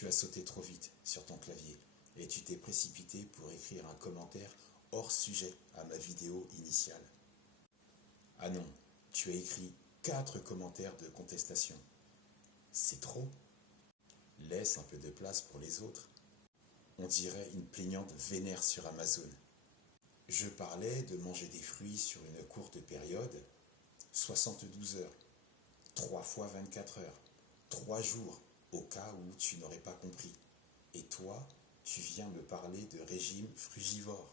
tu as sauté trop vite sur ton clavier et tu t'es précipité pour écrire un commentaire hors sujet à ma vidéo initiale. Ah non, tu as écrit 4 commentaires de contestation. C'est trop. Laisse un peu de place pour les autres. On dirait une plaignante vénère sur Amazon. Je parlais de manger des fruits sur une courte période, 72 heures, 3 fois 24 heures, 3 jours, au cas où tu n'aurais pas compris. Et toi, tu viens me parler de régime frugivore.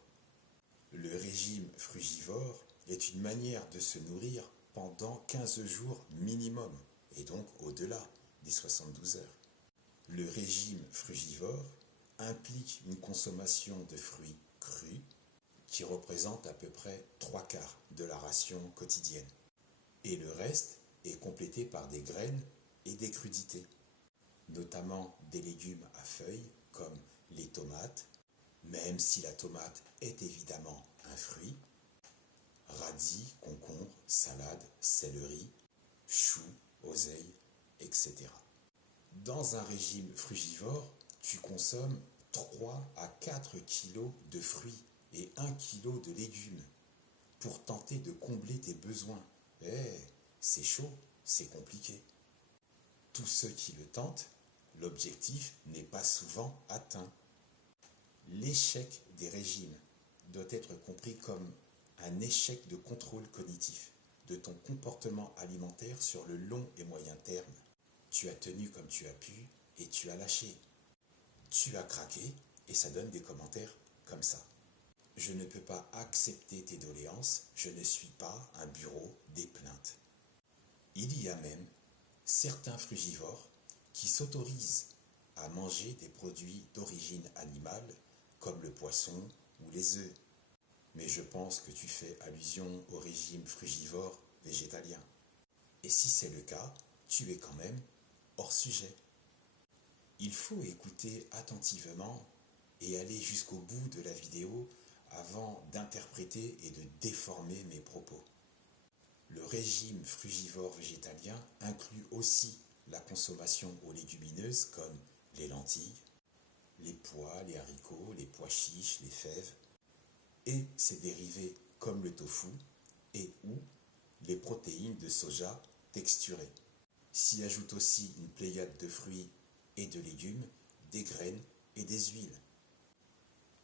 Le régime frugivore est une manière de se nourrir pendant 15 jours minimum, et donc au-delà des 72 heures. Le régime frugivore implique une consommation de fruits crus qui représente à peu près 3/4 de la ration quotidienne. Et le reste est complété par des graines et des crudités, notamment des légumes à feuilles comme les tomates, même si la tomate est évidemment un fruit, radis, concombre, salade, céleri, choux, oseille, etc. Dans un régime frugivore, tu consommes 3 à 4 kilos de fruits et 1 kilo de légumes pour tenter de combler tes besoins. C'est chaud, c'est compliqué. Tous ceux qui le tentent, l'objectif n'est pas souvent atteint. L'échec des régimes doit être compris comme un échec de contrôle cognitif de ton comportement alimentaire sur le long et moyen terme. Tu as tenu comme tu as pu et tu as lâché. Tu as craqué et ça donne des commentaires comme ça. Je ne peux pas accepter tes doléances, je ne suis pas un bureau des plaintes. Il y a même certains frugivores qui s'autorisent à manger des produits d'origine animale comme le poisson ou les œufs. Mais je pense que tu fais allusion au régime frugivore végétalien. Et si c'est le cas, tu es quand même hors sujet. Il faut écouter attentivement et aller jusqu'au bout de la vidéo avant d'interpréter et de déformer mes propos. Le régime frugivore végétalien inclut aussi la consommation aux légumineuses comme les lentilles, les pois, les haricots, les pois chiches, les fèves, et ses dérivés comme le tofu et ou les protéines de soja texturées. S'y ajoute aussi une pléiade de fruits et de légumes, des graines et des huiles.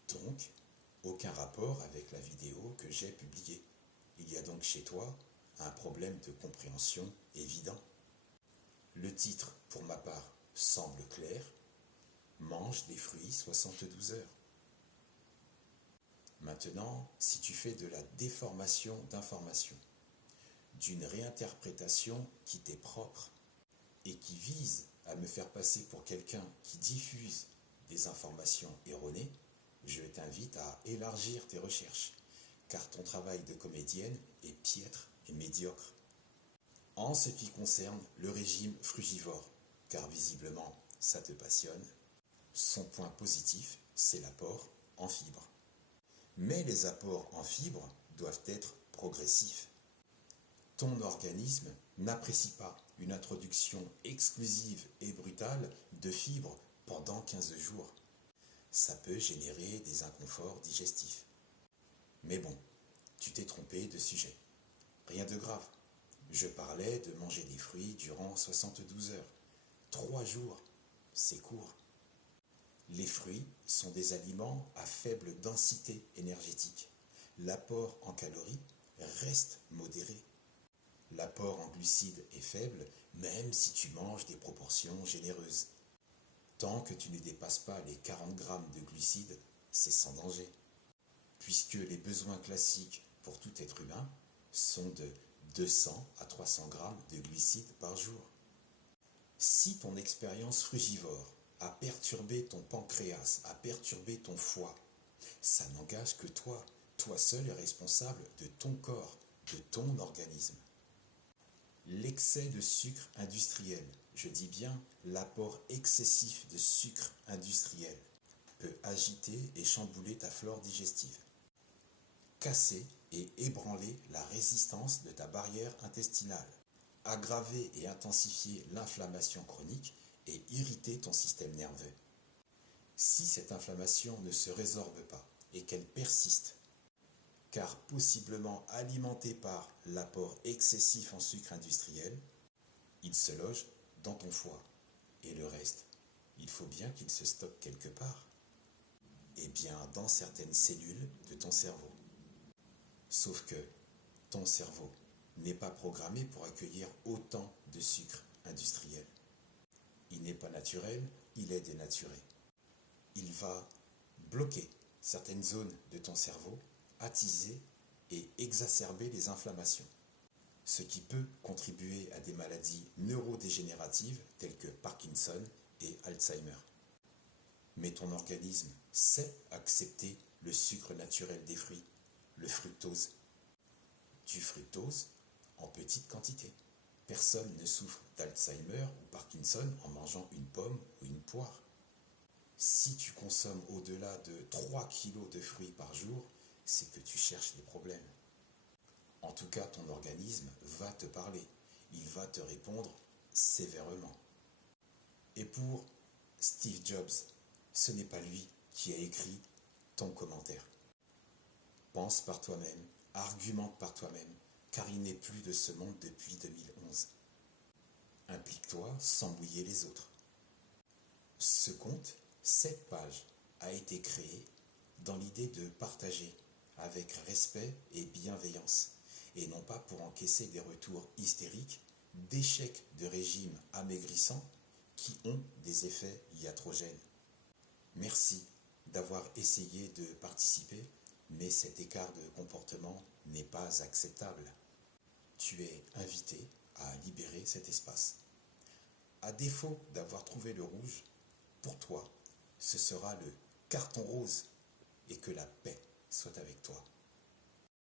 Donc, aucun rapport avec la vidéo que j'ai publiée. Il y a donc chez toi un problème de compréhension évident. Le titre, pour ma part, semble clair. Mange des fruits 72 heures. Maintenant, si tu fais de la déformation d'informations, d'une réinterprétation qui t'est propre et qui vise à me faire passer pour quelqu'un qui diffuse des informations erronées, je t'invite à élargir tes recherches, car ton travail de comédienne est piètre et médiocre. En ce qui concerne le régime frugivore, car visiblement ça te passionne, son point positif, c'est l'apport en fibres. Mais les apports en fibres doivent être progressifs. Ton organisme n'apprécie pas une introduction exclusive et brutale de fibres pendant 15 jours. Ça peut générer des inconforts digestifs. Mais bon, tu t'es trompé de sujet. Rien de grave. Je parlais de manger des fruits durant 72 heures. 3 jours, c'est court. Les fruits sont des aliments à faible densité énergétique. L'apport en calories reste modéré. L'apport en glucides est faible, même si tu manges des proportions généreuses. Tant que tu ne dépasses pas les 40 grammes de glucides, c'est sans danger. Puisque les besoins classiques pour tout être humain sont de 200 à 300 grammes de glucides par jour. Si ton expérience frugivore a perturbé ton pancréas, a perturbé ton foie, ça n'engage que toi. Toi seul est responsable de ton corps, de ton organisme. L'excès de sucre industriel, je dis bien l'apport excessif de sucre industriel, peut agiter et chambouler ta flore digestive, casser et ébranler la résistance de ta barrière intestinale, aggraver et intensifier l'inflammation chronique et irriter ton système nerveux. Si cette inflammation ne se résorbe pas et qu'elle persiste, car possiblement alimentée par l'apport excessif en sucre industriel, il se loge dans ton foie. Et le reste, il faut bien qu'il se stocke quelque part. Eh bien, dans certaines cellules de ton cerveau. Sauf que ton cerveau n'est pas programmé pour accueillir autant de sucre industriel. Il n'est pas naturel, il est dénaturé. Il va bloquer certaines zones de ton cerveau, attiser et exacerber les inflammations, ce qui peut contribuer à des maladies neurodégénératives telles que Parkinson et Alzheimer. Mais ton organisme sait accepter le sucre naturel des fruits, le fructose. Du fructose en petite quantité. Personne ne souffre d'Alzheimer ou Parkinson en mangeant une pomme ou une poire. Si tu consommes au-delà de 3 kilos de fruits par jour, c'est que tu cherches des problèmes. En tout cas, ton organisme va te parler. Il va te répondre sévèrement. Et pour Steve Jobs, ce n'est pas lui qui a écrit ton commentaire. Pense par toi-même, argumente par toi-même, car il n'est plus de ce monde depuis 2011. Implique-toi sans mouiller les autres. Ce compte, cette page, a été créée dans l'idée de partager avec respect et bienveillance, et non pas pour encaisser des retours hystériques d'échecs de régimes amaigrissants qui ont des effets iatrogènes. Merci d'avoir essayé de participer, mais cet écart de comportement n'est pas acceptable. Tu es invité à libérer cet espace. À défaut d'avoir trouvé le rouge, pour toi, ce sera le carton rose et que la paix